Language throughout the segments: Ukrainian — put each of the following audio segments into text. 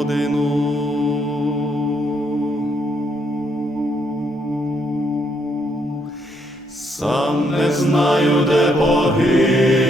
злу годину. Сам не знаю, де погину,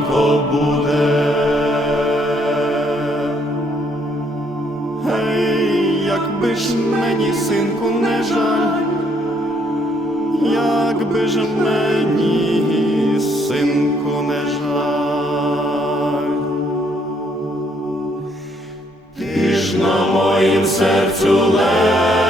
мамко, буде. Гей, якби ж мені, синку, не жаль, якби ж мені, синку, не жаль. Ти ж на моїм серцю лежав,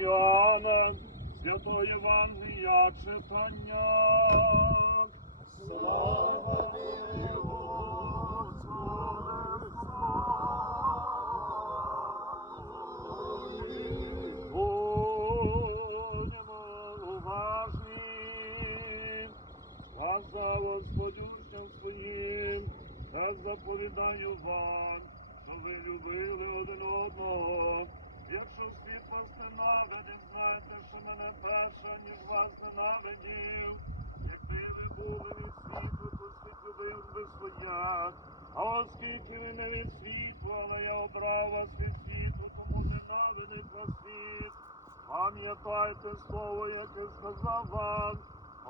Відяне Святого Євангелія читання. Слава тобі, Будемо уважні. Сказав Господь учням своїм, та заповідаю вам, що ви любили один одного. Якщо світ вас ненавидить, знайте, що мене перше, ніж вас ненавидів. Якби ви були від світу, то світ любив би своє. А оскільки ви не від світу, але я обрав вас від світу, тому ненавидить вас світ. Пам'ятайте слово, яке сказав вам,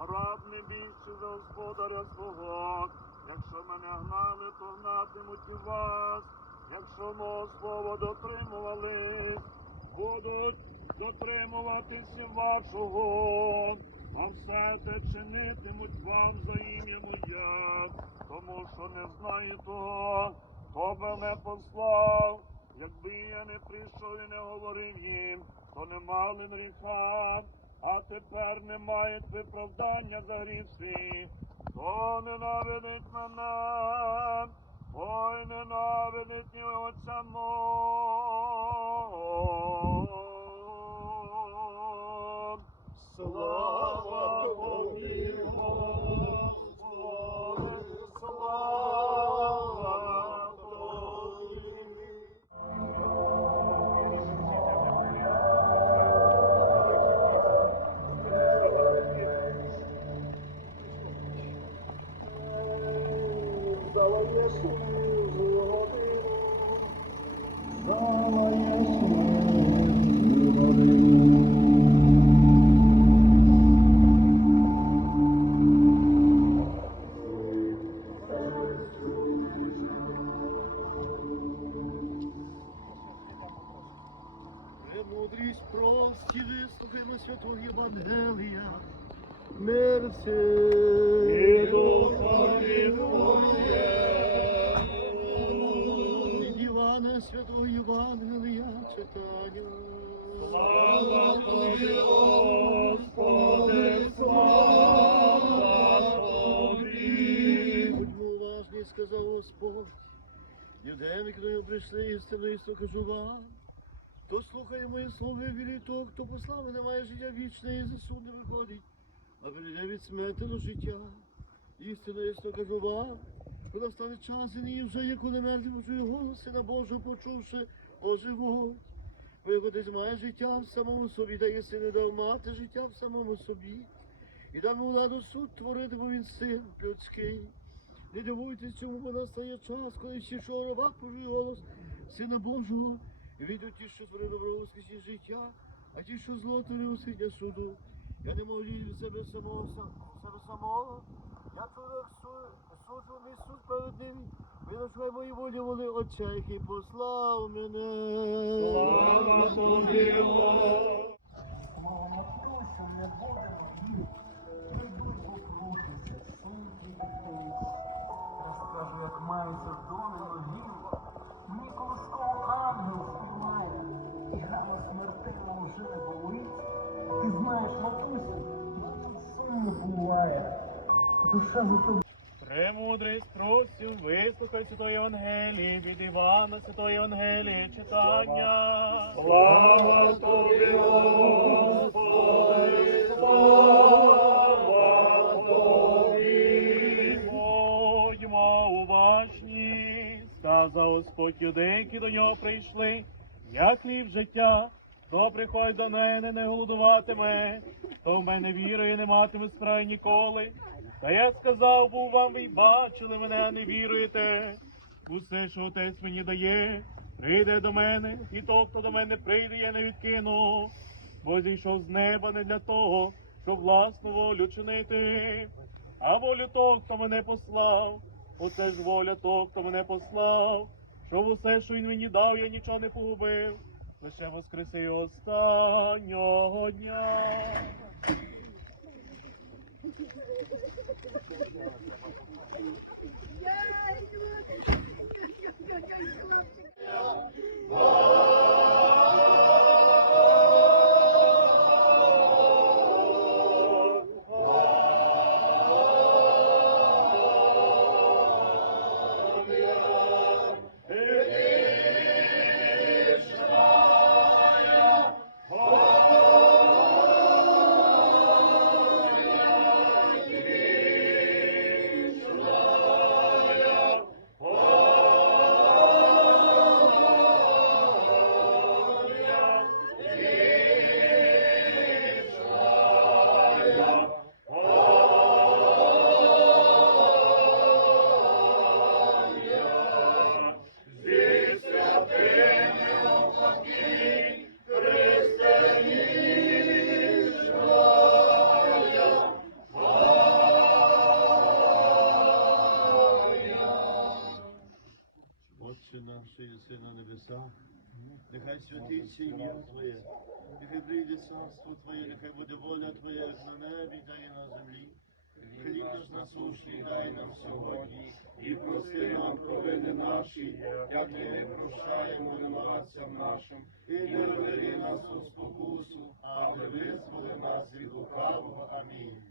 раб не більше за господаря свого. Якщо мене гнали, то гнатимуть і вас. Якщо мого слова дотримувались, будуть дотримуватися вашого, а все те чинитимуть вам за ім'я моє, тому що не знаю того, хто би мене послав. Якби я не прийшов і не говорив їм, то не мали гріха, а тепер не мають виправдання за гріхи. Хто ненавидить мене, ой ненавидить і от мого. Премудрість прості, вислухаймо святого Євангелія. Мерси. І духові Від Івана святого Євангелія читання. Слава тобі, Господи, слава тобі. Будьмо уважні, сказав Господь. Які прийшли істину, істину кажу вам. То слухає моє слово і вірить того, хто послав, і немає життя вічне, і за суд не виходить, а прийде від смерти до життя. Істинно, істинно кажу вам, коли стане час, і нині вже є, коли мертві почує голос Сина Божого, почувши, оживуть. Бо його десь має життя в самому собі, єси не дав мати життя в самому собі. І дав владу суд творити, бо він син людський. Не дивуйтесь цьому, бо настає час, коли всі, що раба почує голос Сина Божого, і вийдуть ті, що творили добро воскресні життя, а ті, що зло творили сидя суду. Я не мов від себе самого себе самого. Я чоловік су- суджений суд справедливий. Виношай мої волі воли Отця, який послав мене. Слава тобі, Господи. Розкажу, як мається доми нові. Мені колосково ангел співає. І рано смертельно вже не болить. Ти знаєш, матусю, сумно буває. Душа за тобою. Премудрий спросів, вислухай Святої Євангелії від Івана Святої Євангелії читання. Слава тобі, Господи, слава тобі. Будьмо уважні, сказав Господь юдей, які до нього прийшли, я хліб життя. Хто приходить до мене, не голодуватиме, хто в мене вірує, не матиме справи ніколи. Та я сказав був вам, ви бачили мене, а не віруєте. Усе, що отець мені дає, прийде до мене, і того, хто до мене прийде, я не відкину. Бо зійшов з неба не для того, щоб власну волю чинити, а волю того, хто мене послав. Оце ж воля того, хто мене послав, щоб усе, що він мені дав, я нічого не погубив. Лише воскреси останнього дня. Ya, Святий святиться ім'я Твоє, нехай прийде царство Твоє, нехай буде воля Твоя, як на небі, та й на землі. Хліб наш насущний дай нам сьогодні і прости нам провини наші, як і ми прощаємо винуватцям нашим, і не введи нас у спокусу, але визволи нас від лукавого. Амінь.